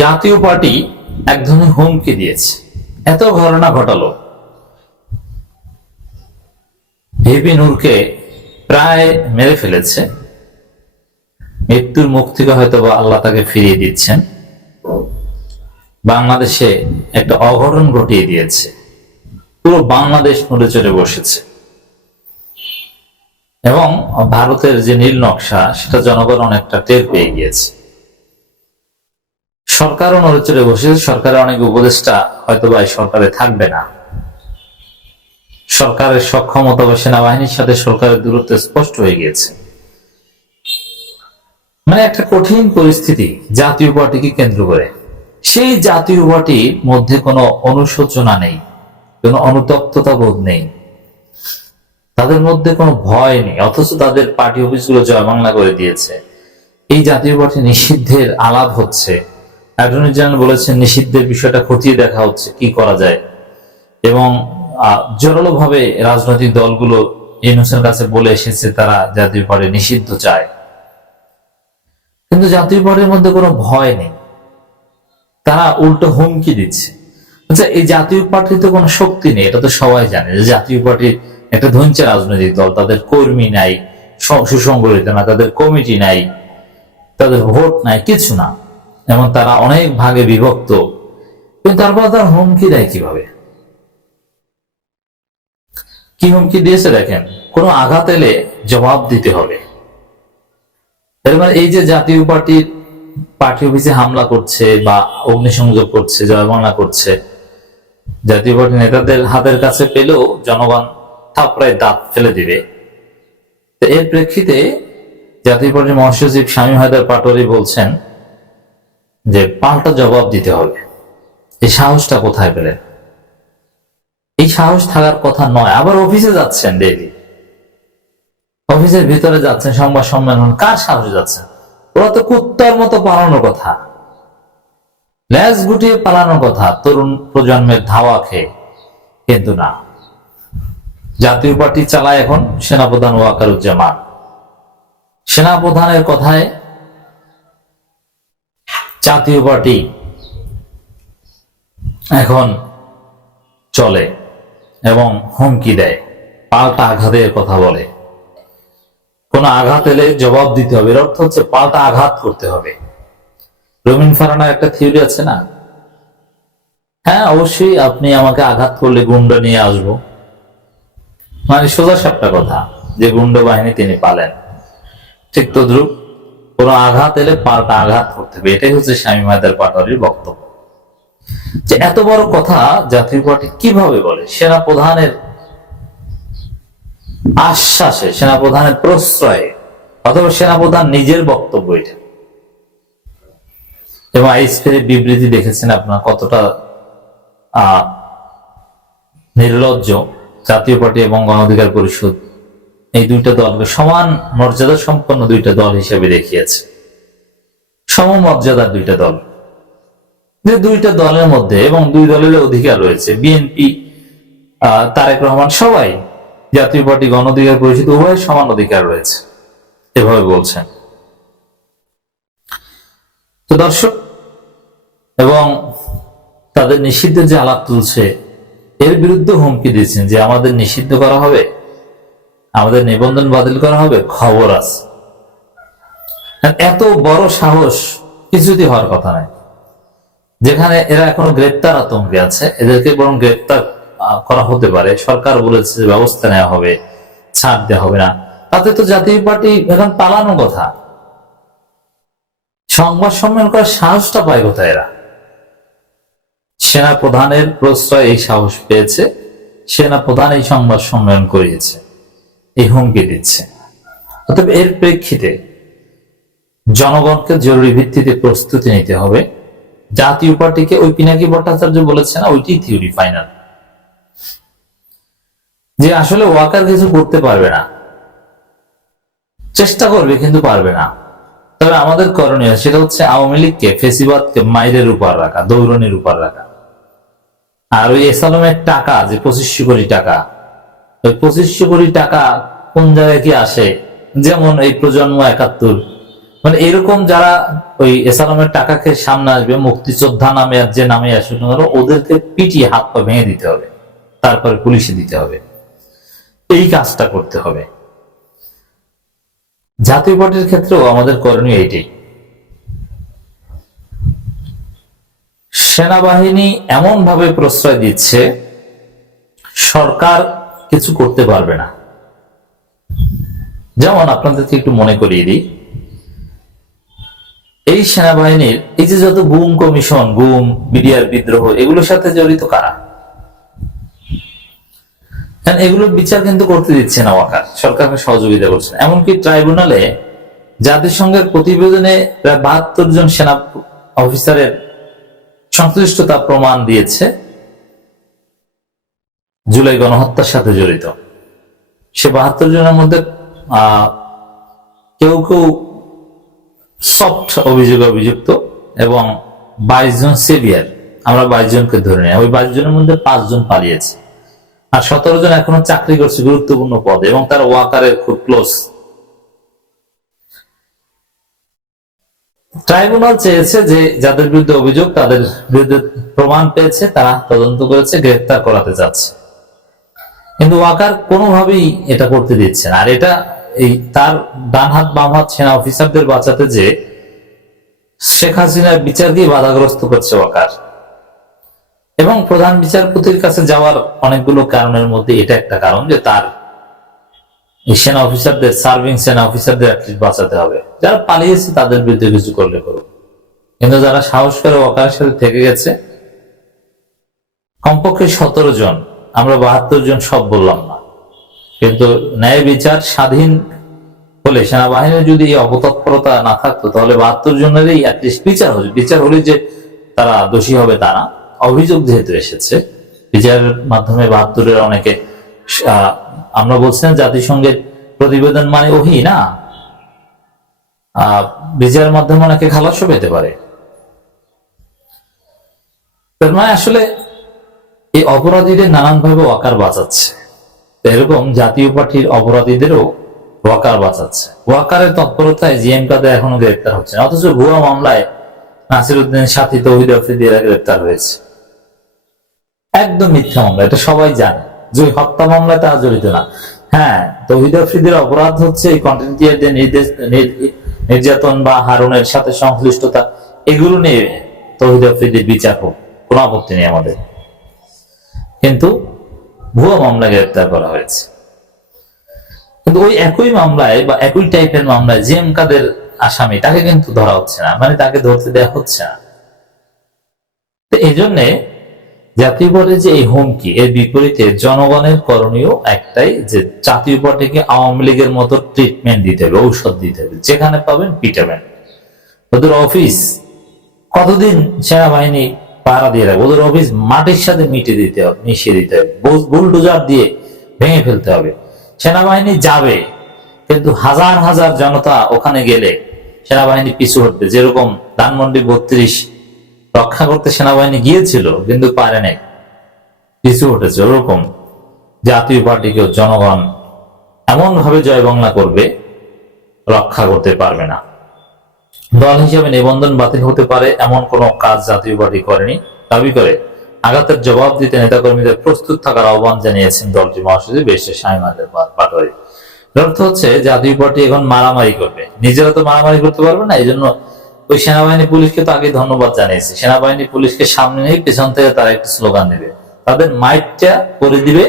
জাতীয় পার্টি এক ধরনের হুমকি দিয়েছে, এত ঘটনা ঘটালো। ভিপি নূরকে প্রায় মেরে ফেলেছে, মৃত্যুর মুখ থেকে হয়তো বা আল্লাহ তাকে ফিরিয়ে দিচ্ছেন। বাংলাদেশে একটা অঘটন ঘটিয়ে দিয়েছে, পুরো বাংলাদেশ নড়ে চড়ে বসেছে এবং ভারতের যে নীল নকশা সেটা জনগণ অনেকটা টের পেয়ে গিয়েছে। সরকারও নড়ে চড়ে বসেছে, সরকারের অনেক উপদেষ্টা হয়তো বা সরকারে থাকবে না। সরকারের সক্ষমতা বা সেনাবাহিনীর সাথে সরকারের দূরত্ব স্পষ্ট হয়ে গিয়েছে। মানে একটা কঠিন পরিস্থিতি জাতীয় পার্টিকে কেন্দ্র করে। সেই জাতীয় পার্টির মধ্যে কোনো অনুশোচনা নেই, কোনো অনুতপ্ততা বোধ নেই, তাদের মধ্যে কোনো ভয় নেই, অথচ তাদের পার্টি অফিসগুলো জয় বাংলা করে দিয়েছে। এই জাতীয় পার্টি নিষিদ্ধের আলাপ হচ্ছে, অ্যাটর্নি জেনারেল বলেছেন নিষিদ্ধের বিষয়টা খতিয়ে দেখা হচ্ছে কি করা যায়, এবং জোরালো ভাবে রাজনৈতিক দলগুলো ইউনূসের কাছে বলে এসেছে তারা জাতীয় পার্টি নিষিদ্ধ চায়। কিন্তু জাতীয় পার্টির মধ্যে কোনো ভয় নেই, তারা উল্টো হুমকি দিচ্ছে। আচ্ছা, এই জাতীয় পার্টিতে কোনো শক্তি নেই, এটা তো সবাই জানে যে জাতীয় পার্টির একটা ধনচে রাজনৈতিক দল, তাদের কর্মী নাই, সুসংগঠিত না, তাদের কমিটি নাই, তাদের ভোট নাই, কিছু না, এবং তারা অনেক ভাগে বিভক্ত। কিন্তু তারপর তার হুমকি দেয় কিভাবে? কি হুমকি দিয়েছে দেখেন, কোনো আঘাত এলে জবাব দিতে হবে। এর মানে এই যে জাতীয় পার্টির পার্টি অফিসে হামলা করছে বা অগ্নিসংযোগ করছে, জয় বাংলা করছে, জাতীয় পার্টি নেতাদের হাতের কাছে পেলেও জনগণ থাপড়ায় দাঁত ফেলে দিবে। তো এর প্রেক্ষিতে জাতীয় পার্টির মহাসচিব শামীম হায়দার পাটোয়ারি বলছেন যে পাল্টা জবাব দিতে হবে। এই সাহসটা কোথায় পেলেন? এই সাহস থাকার কথা নয়। আবার অফিসে যাচ্ছেন, ডেইলি অফিসের ভিতরে যাচ্ছেন, সংবাদ সম্মেলন, কার সাহসে যাচ্ছেন? ওরা তো কুত্তার মতো পালানোর কথা, ল্যাজ গুটিয়ে পালানোর কথা, তরুণ প্রজন্মের ধাওয়া খেয়ে। কিন্তু না, জাতীয় পার্টি চালায় এখন সেনাপ্রধান ওয়াকারুজ্জামান। সেনাপ্রধানের কথায় জাতীয় পার্টি এখন চলে এবং হুমকি দেয়, পাল্টা আঘাতের কথা বলে। কোন আঘাত এলে জবাব দিতে হবে, এর অর্থ হচ্ছে পাল্টা আঘাত করতে হবে। রবিন ফারানার একটা থিওরি আছে না, হ্যাঁ অবশ্যই আপনি আমাকে আঘাত করলে গুন্ডা নিয়ে আসবো, মানে সোজা সাপটা কথা, যে গুন্ডা বাহিনী তিনি পালেন। ঠিক তদ্রুপ কোন আঘাত এলে পাল্টা আঘাত করতে হবে, এটাই হচ্ছে শামীম হায়দার পাটোয়ারির বক্তব্য। যে এত বড় কথা জাতীয় পার্টি কিভাবে বলে? সেনাপ্রধানের আশ্বাসে, সেনাপ্রধানের প্রশ্রয়ে, অথবা সেনাপ্রধান নিজের বক্তব্য এটা। এবং আইএসপির বিবৃতি দেখেছেন আপনার, কতটা নির্লজ্জ। জাতীয় পার্টি এবং গণ অধিকার পরিষদ এই দুইটা দলকে সমান মর্যাদা সম্পন্ন দুইটা দল হিসেবে দেখিয়েছে, সমমর্যাদার দুইটা দল। যে দুইটা দলের মধ্যে, এবং দুই দলের অধিকার রয়েছে, বিএনপি, তারেক রহমান, সবাই, জাতীয় পার্টি, গণ অধিকার পরিষদ, উভয়ের সমান অধিকার রয়েছে, এভাবে বলছেন। তো দর্শক, এবং তাদের নিষিদ্ধের যে আলাপ তুলছে এর বিরুদ্ধে হুমকি দিচ্ছেন যে আমাদের নিষিদ্ধ করা হবে, আমাদের নিবন্ধন বাতিল করা হবে, খবর আছে। এত বড় সাহস কিছুতেই হওয়ার কথা নয়। যেখানে এরা এখনো গ্রেপ্তার আতঙ্কে আছে, এদেরকে বরং গ্রেপ্তার করা হতে পারে, সরকার বলেছে যে ব্যবস্থা নেওয়া হবে, ছাড় দেওয়া হবে না। তাতে তো জাতীয় পার্টি এখন পালানো কথা, সংবাদ সম্মেলন করার সাহসটা পায় কোথায় এরা? সেনা প্রধানের প্রশ্রয় এই সাহস পেয়েছে, সেনা প্রধান এই সংবাদ সম্মেলন করিয়েছে, এই হুমকি দিচ্ছে। অতএব এর প্রেক্ষিতে জনগণকে জরুরি ভিত্তিতে প্রস্তুতি নিতে হবে। জাতীয় পার্টিকে ওই পিনাকি ভট্টাচার্য বলেছে না, ওইটি থিওরি ফাইনাল, যে আসলে ওয়াকার কিছু করতে পারবে না, চেষ্টা করবে কিন্তু পারবে না। তবে আমাদের করণীয় সেটা হচ্ছে আওয়ামী লীগকে, ফেসিবাদকে মাইরের উপর রাখা, দৌড়নির উপর রাখা। আর ওই এসালমের টাকা, যে 2500 কোটি টাকা, ওই 2500 কোটি টাকা কোন জায়গায় কি আসে? যেমন এই প্রজন্ম 71 মানে এরকম যারা ওই এসালামের টাকাকে সামনে আসবে, মুক্তিযোদ্ধা নামে আর যে নামে আসবে না কেন, ওদেরকে পিটিয়ে হাত পা ভেঙে দিতে হবে, তারপরে পুলিশে দিতে হবে। এই কাজটা করতে হবে। জাতীয় পার্টির ক্ষেত্রেও আমাদের করণীয় এইটাই। সেনাবাহিনী এমন ভাবে প্রশ্রয় দিচ্ছে, সরকার কিছু করতে পারবে না। যেমন আপনাদেরকে একটু মনে করিয়ে দিই, এই সেনাবাহিনীর এই যে যত গুম কমিশন, গুম, বিডিআর বিদ্রোহ, এগুলোর সাথে জড়িত কারা? এগুলোর বিচার কিন্তু করতে দিচ্ছে না ওয়াকার, সরকারকে সহযোগিতা করছে। এমনকি ট্রাইব্যুনালে জাতিসংঘের প্রতিবেদনে প্রায় 72 জন সেনা অফিসারের সংশ্লিষ্টতা প্রমাণ দিয়েছে জুলাই গণহত্যার সাথে জড়িত। সে 72 জনের মধ্যে কেউ কেউ সফট অভিযোগে অভিযুক্ত এবং 22 জন সেভিয়ার। আমরা 22 জনকে ধরে নিই, ওই 22 জনের মধ্যে 5 জন পালিয়েছে, আর 17 জন এখনো চাকরি করছে গুরুত্বপূর্ণ পদে, এবং তারা ওয়াকারের খুব ক্লোজ। ট্রাইব্যুনাল চেয়েছে যে যাদের বিরুদ্ধে অভিযোগ, তাদের বিরুদ্ধে প্রমাণ পেয়েছে, তারা তদন্ত করেছে, গ্রেফতার করাতে যাচ্ছে। কিন্তু ওয়াকার কোনোভাবেই এটা করতে দিচ্ছে না। আর এটা এই তার ডান হাত বাম হাত সেনা অফিসারদের বাঁচাতে যে শেখ হাসিনার বিচার দিয়ে বাধাগ্রস্ত করছে ওয়াকার। এবং প্রধান বিচারপতির কাছে যাওয়ার অনেকগুলো কারণের মধ্যে এটা একটা কারণ, যে তার সেনা অফিসারদের, সার্ভিং সেনা অফিসারদের বাঁচাতে হবে। যারা পালিয়েছে তাদের বিরুদ্ধে কিছু করলে করুক, কিন্তু যারা সাহস করে ওয়াকারের সাথে থেকে গেছে, কমপক্ষে 17 জন, আমরা 72 জন সব বললাম না, কিন্তু ন্যায় বিচার স্বাধীন হলে, সেনাবাহিনীর যদি এই অপতৎপরতা না থাকতো, তাহলে 72 জনেরই অ্যাটলিস্ট বিচার হবে। বিচার হলে যে তারা দোষী হবে তা না, অভিযোগ যেহেতু এসেছে, বিচারের মাধ্যমে 72-এর অনেকে, আমরা বলছিলাম জাতিসংঘের প্রতিবেদন মানে ওহি না, বিচারের মাধ্যমে অনেকে খালাসও পেতে পারে। তার মানে আসলে এই অপরাধীদের নানানভাবে ওয়াকার বাঁচাচ্ছে, এরকম জাতীয় পার্টির অপরাধীদেরও ওয়াকার বাঁচাচ্ছে। ওয়াকারের তৎপরতায় জিএম কাদের এখনো গ্রেপ্তার হচ্ছে না, অথচ ভুয়া মামলায় নাসিরউদ্দিন সাথী, তৌহিদ আফ্রিদিরা গ্রেপ্তার হয়েছে। একদম মিথ্যা মামলা, এটা সবাই জানে যে হত্যা মামলায় তারা জড়িত না। হ্যাঁ, তৌহিদ আফ্রিদির অপরাধ হচ্ছে এই কন্টেন্ট ক্রিয়েটরদের নির্যাতন বা হারুনের সাথে সংশ্লিষ্টতা, এগুলো নিয়ে তৌহিদ আফ্রিদির বিচার হোক, কোনো আপত্তি নেই আমাদের। কিন্তু ভুয়া মামলা গ্রেপ্তার করা হয়েছে। কিন্তু ওই একই মামলায় বা একই টাইপের মামলায় জিএম কাদের আসামি, তাকে কিন্তু ধরা হচ্ছে না, মানে তাকে ধরতে দেওয়া হচ্ছে না। তো এই জন্যে জাতীয় পার্টির যে এই হুমকি, এর বিপরীতে জনগণের করণীয় একটাই, যে জাতীয় পার্টিকে আওয়ামী লীগের মতো ট্রিটমেন্ট দিতে হবে, ঔষধ দিতে হবে, যেখানে পাবেন পিটাবেন। ওদের অফিস কতদিন সেনাবাহিনী পাহারা দিয়ে রাখবে, ওদের অফিস মাটির সাথে মিশিয়ে দিতে হবে, বুলডোজার দিয়ে ভেঙে ফেলতে হবে। সেনাবাহিনী যাবে, কিন্তু হাজার হাজার জনতা ওখানে গেলে সেনাবাহিনী পিছু হটবে। যেরকম ধানমন্ডি 32 রক্ষা করতে সেনাবাহিনী গিয়েছিল, কিন্তু পারে নাই, পিছু হটেছে। ওরকম জাতীয় পার্টিকেও জনগণ এমন ভাবে জয় বাংলা করবে, রক্ষা করতে পারবে না। দল হিসেবে নিবন্ধন বাতিল হতে পারে এমন কোন কাজ জাতীয় পার্টি করেনি দাবি করে আঘাতের জবাব দিতে নেতাকর্মীদের প্রস্তুত থাকার আহ্বান জানিয়েছেন দলটির মহাসচিব বেশে শামীম পাটোয়ারি। অর্থ হচ্ছে জাতীয় পার্টি এখন মারামারি করবে, নিজেরা তো মারামারি করতে পারবে না, এই জন্য ওই সেনাবাহিনী পুলিশকে তো আগে ধন্যবাদ জানিয়েছি। সেনাবাহিনী পুলিশকে সামনে নিয়ে পেছন থেকে তারা একটা স্লোগান দিবে, তাদের মাইটটা করে দিবে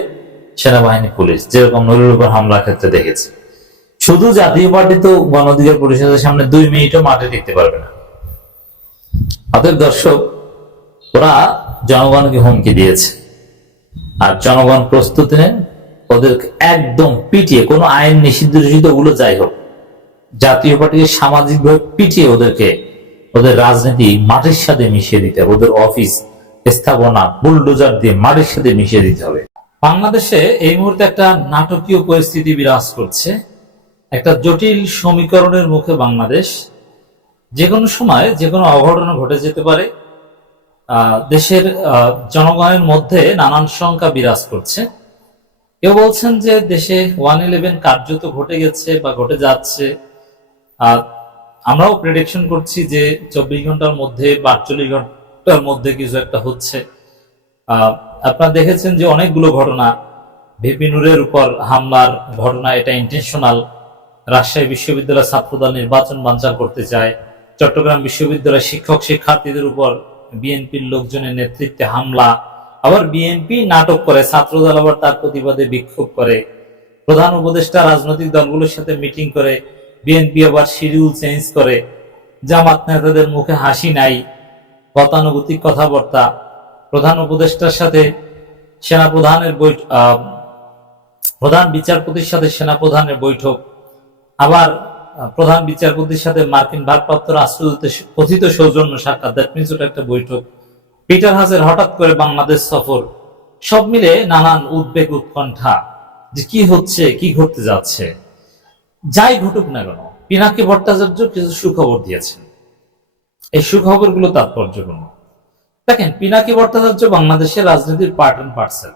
সেনাবাহিনী পুলিশ, যেরকম নুরুর উপর হামলার ক্ষেত্রে দেখেছি। শুধু জাতীয় পার্টি তো গণ অধিকার পরিষদের সামনে 2 মিনিটও মাঠে টিকতে পারবে না। অতএব দর্শক, ওরা জনগণকে হুমকি দিয়েছে, আর জনগণ প্রস্তুতি নেন ওদের একদম পিটিয়ে, কোনো আইন নিষিদ্ধ ওগুলো যাই হোক, জাতীয় পার্টিকে সামাজিকভাবে পিটিয়ে ওদেরকে, ওদের রাজনীতি মাটির সাথে মিশিয়ে দিতে হবে, ওদের অফিস স্থাপনা বুলডোজার দিয়ে মাটির সাথে মিশিয়ে দিতে হবে। বাংলাদেশে এই মুহূর্তে একটা নাটকীয় পরিস্থিতি বিরাজ করছে, একটা জটিল সমীকরণের মুখে বাংলাদেশ। যে কোনো সময় যে কোনো অঘটন ঘটে যেতে পারে। দেশের জনগণের মধ্যে নানান শঙ্কা বিরাজ করছে। কেউ বলছেন যে দেশে 111 কার্যত ঘটে গেছে বা ঘটে যাচ্ছে, আমরাও প্রেডিকশন করছি যে 24 ঘন্টার মধ্যে বা 48 ঘন্টার মধ্যে কিছু একটা হচ্ছে। আপনারা দেখেছেন যে অনেকগুলো ঘটনা, ভিপি নূরের উপর হামলার ঘটনা, এটা ইন্টেনশনাল। রাজশাহী বিশ্ববিদ্যালয়ের ছাত্রদল নির্বাচন বানচাল করতে চায়। চট্টগ্রাম বিশ্ববিদ্যালয়ের শিক্ষক শিক্ষার্থীদের উপর বিএনপির লোকজনের নেতৃত্বে হামলা, আবার বিএনপি নাটক করে, ছাত্রদল আবার তার প্রতিবাদে বিক্ষোভ করে। প্রধান উপদেষ্টা রাজনৈতিক দলগুলোর সাথে মিটিং করে, বিএনপি আবার শিডিউল চেঞ্জ করে। জামাত নেতাদের মুখে হাসি নাই, গতানুগতিক কথাবার্তা। প্রধান উপদেষ্টার সাথে সেনাপ্রধানের প্রধান বিচারপতির সাথে সেনাপ্রধানের বৈঠক, আবার প্রধান বিচারপতির সাথে মার্কিন ভারপ্রাপ্ত রাষ্ট্রদূতের কথিত সৌজন্য সাক্ষাৎ, দ্যাট মিনস ওটা একটা বৈঠক। পিটার হাসের হঠাৎ করে বাংলাদেশ সফর, সব মিলে নানান উদ্বেগ উৎকণ্ঠা যে কি হচ্ছে, কি ঘটতে যাচ্ছে। যাই ঘটুক না কেন, পিনাকি ভট্টাচার্য কিছু সুখবর দিয়েছেন। এই সুখবরগুলো তাৎপর্যপূর্ণ। দেখেন, পিনাকি ভট্টাচার্য বাংলাদেশের রাজনীতির পার্ট অ্যান্ড পার্সেল।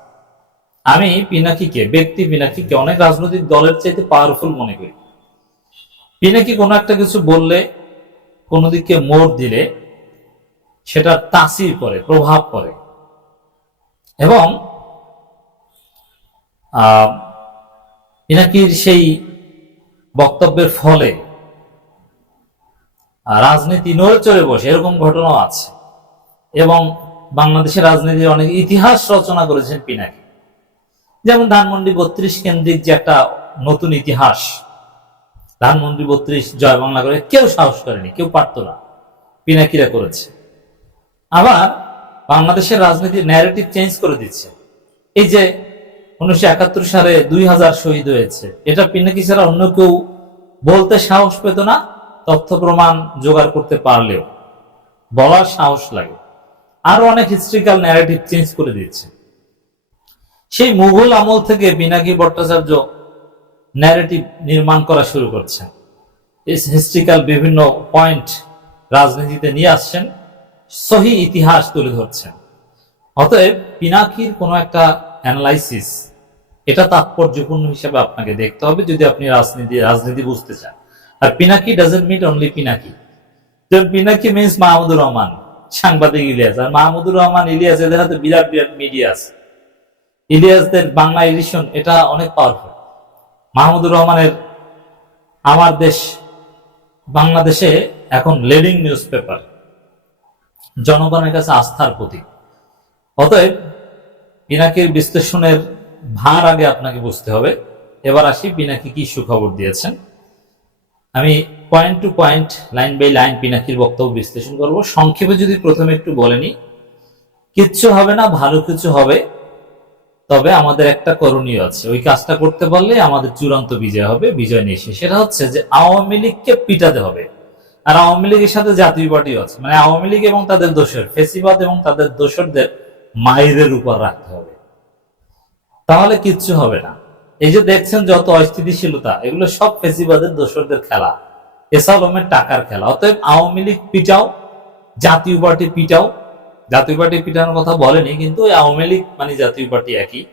আমি পিনাকিকে অনেক রাজনৈতিক দলের চাইতে পাওয়ারফুল মনে করি। পিনাকি কোনো একটা কিছু বললে, কোনো দিকে মোড় দিলে সেটা তাসির করে, প্রভাব পড়ে। এবং পিনাকির সেই বক্তব্যের ফলে রাজনীতি নড়ে চড়ে বসে, এরকম ঘটনাও আছে। এবং বাংলাদেশের রাজনীতির অনেক ইতিহাস রচনা করেছেন পিনাকি। যেমন ধানমন্ডি 32 কেন্দ্রিক যে একটা নতুন ইতিহাস, ধানমন্ডি 32 জয় বাংলা করে কেউ সাহস করেনি, কেউ পারত না, পিনাকিরা করেছে। আবার বাংলাদেশের রাজনীতির ন্যারেটিভ চেঞ্জ করে দিচ্ছে। এই যে 1971 সালে 2000 শহীদ হয়েছে, এটা পিনাকি ছাড়া অন্য কেউ বলতে সাহস পেত না, তথ্য প্রমাণ জোগাড় করতে পারলেও বলার সাহস লাগে। আরো অনেক হিস্ট্রিক্যাল ন্যারেটিভ চেঞ্জ করে দিচ্ছে। সেই মুঘল আমল থেকে পিনাকি ভট্টাচার্য ন্যারেটিভ নির্মাণ করা শুরু করছেন। এই হিস্ট্রিক্যাল বিভিন্ন পয়েন্ট রাজনীতিতে নিয়ে আসছেন, সহি ইতিহাস তুলে ধরছেন। অতএব পিনাকির কোনো একটা অ্যানালাইসিস, এটা তাৎপর্যপূর্ণ হিসেবে আপনাকে দেখতে হবে যদি আপনি রাজনীতি বুঝতে চান। আর Pinaki doesn't mean only Pinaki. Pinaki means Mahmudur Rahman, সাংবাদিক ইলিয়াস। আর মাহমুদুর রহমান, ইলিয়াস, এদের হাতে বিরাট বিরাট মিডিয়া আছে। ইলিয়াসদের বাংলা এডিশন এটা অনেক পাওয়ারফুল। মাহমুদুর রহমানের আমার দেশ বাংলাদেশে এখন লিডিং নিউজ পেপার, জনগণের কাছে আস্থার প্রতীক। অতএব পিনাকির বিশ্লেষণের ভার আগে আপনাকে বুঝতে হবে। এবার আসি পিনাকি কি সুখবর দিয়েছেন। আমি point to point, line by line পিনাকির বক্তব্য বিশ্লেষণ করব। সংক্ষেপে যদি প্রথমে একটু বলেনি, কিচ্ছু হবে না, ভালো কিছু হবে, তবে আমাদের একটা করণীয় আছে। ওই কাজটা করতে পারলে আমাদের চূড়ান্ত বিজয় হবে, বিজয় নিয়ে এসে। সেটা হচ্ছে যে আওয়ামী লীগকে পিটাতে হবে। আর আওয়ামী লীগের সাথে জাতীয় পার্টিও আছে, মানে আওয়ামী লীগ এবং তাদের দোসর, ফেসিবাদ এবং তাদের দোসরদের মাইরের উপর রাখতে হবে, তাহলে কিচ্ছু হবে না। এই যে দেখছেন যত অস্থিতিশীলতা, এগুলো সব ফেসিবাদের দোসরদের খেলা, এসালমের টাকার খেলা। অতএব আওয়ামী লীগ পিটাও, জাতীয় পার্টি পিটাও। জাতীয় পার্টি পিটানোর কথা বলেনি, কিন্তু আওয়ামী লীগ মানে জাতীয় পার্টি একই।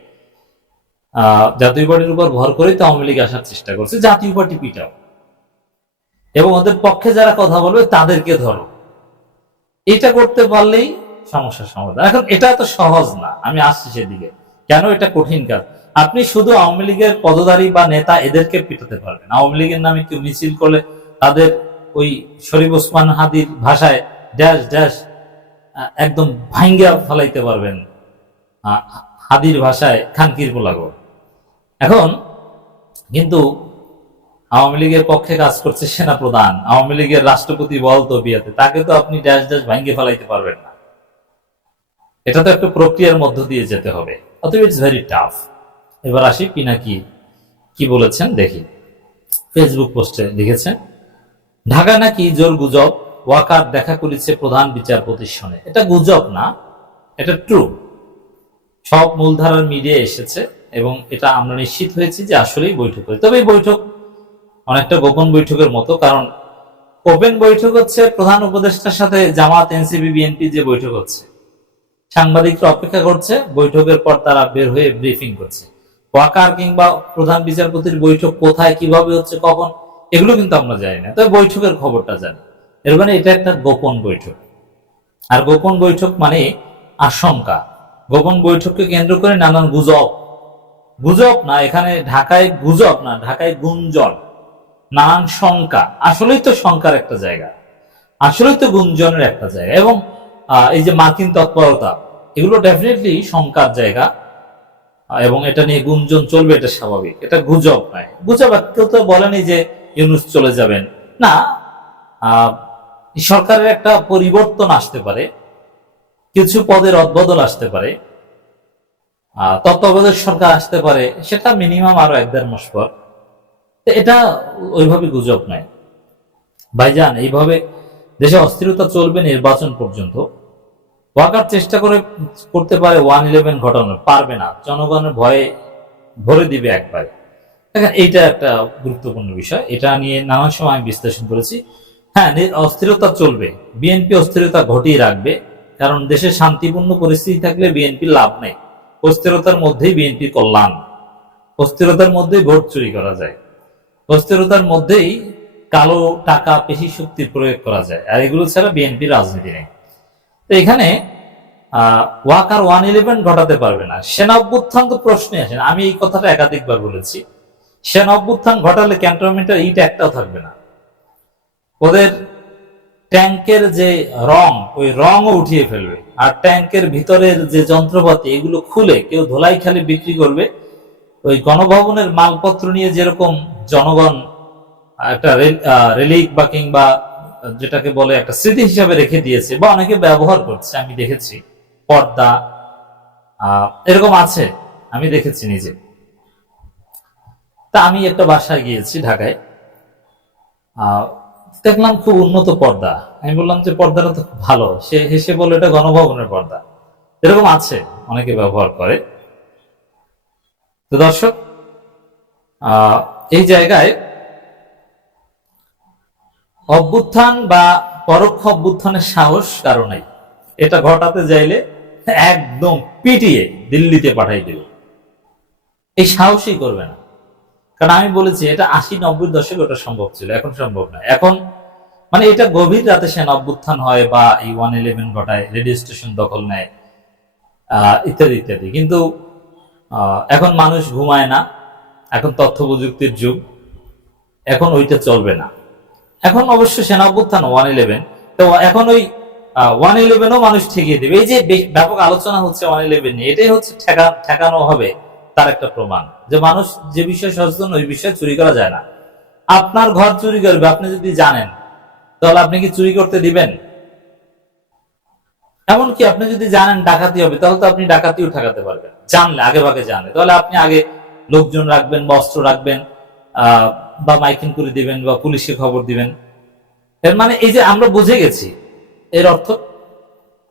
জাতীয় পার্টির উপর ভর করেই তো আওয়ামী লীগ আসার চেষ্টা করছে। জাতীয় পার্টি পিটাও এবং ওদের পক্ষে যারা কথা বলবে তাদেরকে ধরো। এটা করতে পারলেই সমস্যার সমাধান। এখন এটা এত সহজ না, আমি আসছি সেদিকে। কেন এটা কঠিন কাজ? আপনি শুধু আওয়ামী লীগের পদধারী বা নেতা এদেরকে পিটাতে পারবেন। আওয়ামী লীগের নামে কেউ মিছিল করলে তাদের ওই শরীফ ওসমান হাদির ভাষায় ড্যাশ ড্যাশ একদম ভাঙ্গা ফেলাইতে পারবেন, হাদির ভাষায় খানকির পোলাগো। এখন কিন্তু আওয়ামী লীগের পক্ষে কাজ করছে সেনা প্রধান, আওয়ামী লীগের রাষ্ট্রপতি বল তবিয়াতে, তাকে তো আপনি ড্যাশ ড্যাশ ভাঙ্গে ফেলাইতে পারবেন না। এটা তো একটা প্রক্রিয়ার মধ্য দিয়ে যেতে হবে। অতএব ইটস ভেরি টাফ। এবার আসি পিনাকি কি বলেছেন দেখি। ফেসবুক পোস্টে লিখেছেন, ঢাকা নাকি জোর গুজব, ওয়াকার দেখা করেছে প্রধান বিচারপতির সঙ্গে। এটা গুজব না, এটা ট্রু। সব মূলধারার মিডিয়া এসেছে এবং এটা আমরা নিশ্চিত হয়েছি যে আসলেই বৈঠক করে। তবে এই বৈঠক অনেকটা গোপন বৈঠকের মতো, কারণ ওপেন বৈঠক হচ্ছে প্রধান উপদেষ্টার সাথে জামাত, এনসিপি, বিএনপি যে বৈঠক হচ্ছে, সাংবাদিকরা অপেক্ষা করছে, বৈঠকের পর তারা বের হয়ে ব্রিফিং করছে। ওয়াকার কিংবা প্রধান বিচারপতির বৈঠক কোথায়, কিভাবে হচ্ছে, কখন, এগুলো কিন্তু আমরা জানি না, তবে বৈঠকের খবরটা জানি। এর মানে এটা একটা গোপন বৈঠক। আর গোপন বৈঠক মানে আশঙ্কা। গোপন বৈঠককে কেন্দ্র করে নানান গুজব, গুজব না, এখানে ঢাকায় গুজব না, ঢাকায় গুঞ্জন, নানান শঙ্কা। আসলেই তো শঙ্কার একটা জায়গা, আসলেই তো গুঞ্জনের একটা জায়গা। এবং এই যে মার্কিন তৎপরতা, এগুলো ডেফিনেটলি শঙ্কার জায়গা। এবং এটা নিয়ে গুঞ্জন চলবে, এটা স্বাভাবিক, এটা গুজব নয়। গুজব কেউ তো বলেনি যে ইউনূস চলে যাবেন না। সরকারের একটা পরিবর্তন আসতে পারে, কিছু পদের রদবদল আসতে পারে, তত্ত্বাবধায়ক সরকার আসতে পারে, সেটা মিনিমাম আরো 1-1.5 মাস পর। এটা ওইভাবে গুজব নয় ভাইজান। এইভাবে দেশে অস্থিরতা চলবে নির্বাচন পর্যন্ত। ওয়াকার চেষ্টা করতে পারে 1-11 ঘটানোর, পারবে না, জনগণের ভয়ে ভরে দিবে একবারে। দেখেন, এইটা একটা গুরুত্বপূর্ণ বিষয়, এটা নিয়ে নানান সময় আমি বিশ্লেষণ করেছি। হ্যাঁ, অস্থিরতা চলবে, বিএনপি অস্থিরতা ঘটিয়ে রাখবে, কারণ দেশে শান্তিপূর্ণ পরিস্থিতি থাকলে বিএনপির লাভ নেই। অস্থিরতার মধ্যেই বিএনপির কল্যাণ, অস্থিরতার মধ্যেই ভোট চুরি করা যায়, অস্থিরতার মধ্যেই কালো টাকা পেশি শক্তির প্রয়োগ করা যায়, আর এগুলো ছাড়া বিএনপির রাজনীতি নেই। তো এখানে ওয়াকার 1-11 ঘটাতে পারবে না। সেনা অভ্যুত্থান তো প্রশ্নে আসে না, আমি এই কথাটা একাধিকবার বলেছি। সেনা অভ্যুত্থান ঘটালে ক্যান্টনমেন্টের ইট একটাও থাকবে না। ওদের ট্যাঙ্কের যে রং, ওই রংও উঠিয়ে ফেলবে। আর ট্যাঙ্কের ভিতরের যে যন্ত্রপাতি, এগুলো খুলে কেউ ধোলাই খালি বিক্রি করবে। ওই গণভবনের মালপত্র নিয়ে যেরকম জনগণ একটা রেলিক বা কিংবা যেটাকে বলে একটা স্মৃতি হিসাবে রেখে দিয়েছে বা অনেকে ব্যবহার করছে, আমি দেখেছি। পর্দা এরকম আছে, আমি দেখেছি নিজে। তা আমি একটা বাসায় গিয়েছি ঢাকায়, দেখলাম খুব উন্নত পর্দা। আমি বললাম যে পর্দাটা তো খুব ভালো। সে হেসে বলে এটা গণভবনের পর্দা। এরকম আছে, অনেকে ব্যবহার করে। তো দর্শক, এই জায়গায় অভ্যুত্থান বা পরোক্ষ অভ্যুত্থানের সাহস কারো নাই। এটা ঘটাতে যাইলে একদম পিটিয়ে দিল্লিতে পাঠাই দেবে, এই সাহসই করবে না। কারণ আমি বলেছি, এটা 80-90 দশকে ওটা সম্ভব ছিল, এখন সম্ভব নয়। এখন মানে এটা গভীর রাতে সেনা অভ্যুত্থান হয় বা এই 1-11 ঘটায়, রেডিও স্টেশন দখল নেয়, ইত্যাদি ইত্যাদি। কিন্তু এখন মানুষ ঘুমায় না, এখন তথ্য প্রযুক্তির যুগ, এখন ওইটা চলবে না। এখন অবশ্য সেনা অভ্যুত্থান 1-11, তো এখন ওই 1-11ও মানুষ ঠেকিয়ে দেবে। এই যে ব্যাপক আলোচনা হচ্ছে 1-11 নিয়ে, এটাই হচ্ছে ঠেকানো হবে তার একটা প্রমাণ, যে মানুষ যে বিষয়ে সচেতন, ওই বিষয়ে চুরি করা যায় না। আপনার ঘর চুরি করবে, আপনি যদি জানেন, তাহলে আপনি কি চুরি করতে দিবেন? এমনকি আপনি যদি জানেন ডাকাতি হবে, তাহলে তো আপনি ডাকাতিও ঠেকাতে পারবেন, জানলে, আগে ভাগে জানলে। তাহলে আপনি আগে লোকজন রাখবেন বা অস্ত্র রাখবেন, বা মাইকিং করে দিবেন বা পুলিশকে খবর দিবেন। এর মানে এই যে আমরা বুঝে গেছি, এর অর্থ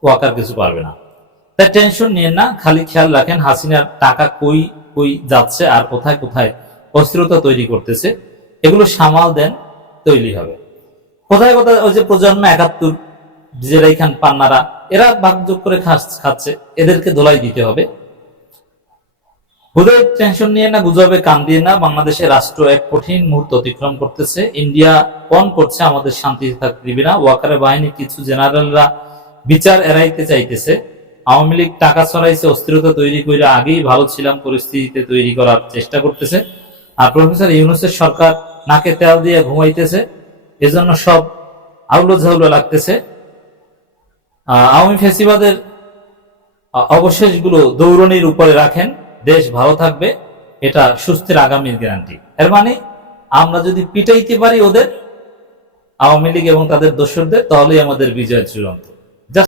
ওয়াকার কিছু পারবে না। তাই টেনশন নিয়ে না, খালি খেয়াল রাখেন হাসিনার টাকা কই কই যাচ্ছে আর কোথায় কোথায় অস্থিরতা তৈরি করতেছে, এগুলো সামাল দেন, তৈরি হবে। কোথায় কোথায় ওই যে প্রজন্ম 71, জেরাই খান পান্নারা, এরা ভাগযোগ করে খাচ্ছে, এদেরকে ধোলাই দিতে হবে। হুদয় টেনশন নিয়ে না, গুজবে কান দিয়ে না। বাংলাদেশের রাষ্ট্র এক কঠিন মুহূর্ত অতিক্রম করতেছে। ইন্ডিয়া পণ করছে, আমাদের শান্তি থাকতে দিবে না। ওয়াকারের বাহিনীর কিছু জেনারেলরা বিচার এড়াইতে চাইতেছে। আওয়ামী লীগ টাকা ছড়াইছে, অস্থিরতা তৈরি করে আগেই ভালো ছিলাম পরিস্থিতিতে তৈরি করার চেষ্টা করতেছে। আর প্রফেসর ইউনূসের সরকার নাকে তেল দিয়ে ঘুমাইতেছে, এজন্য সব আউলো ঝাউলো লাগতেছে। আওয়ামী ফ্যাসিবাদের অবশেষগুলো দৌড়নির উপরে রাখেন, দেশ ভালো থাকবে, এটা সুস্থের আগামীর গ্যারান্টি। এর মানে আমরা যদি পিটাইতে পারি ওদের, আওয়ামী লীগ এবং তাদের দোসরদের, তাহলেই আমাদের বিজয় চূড়ান্ত।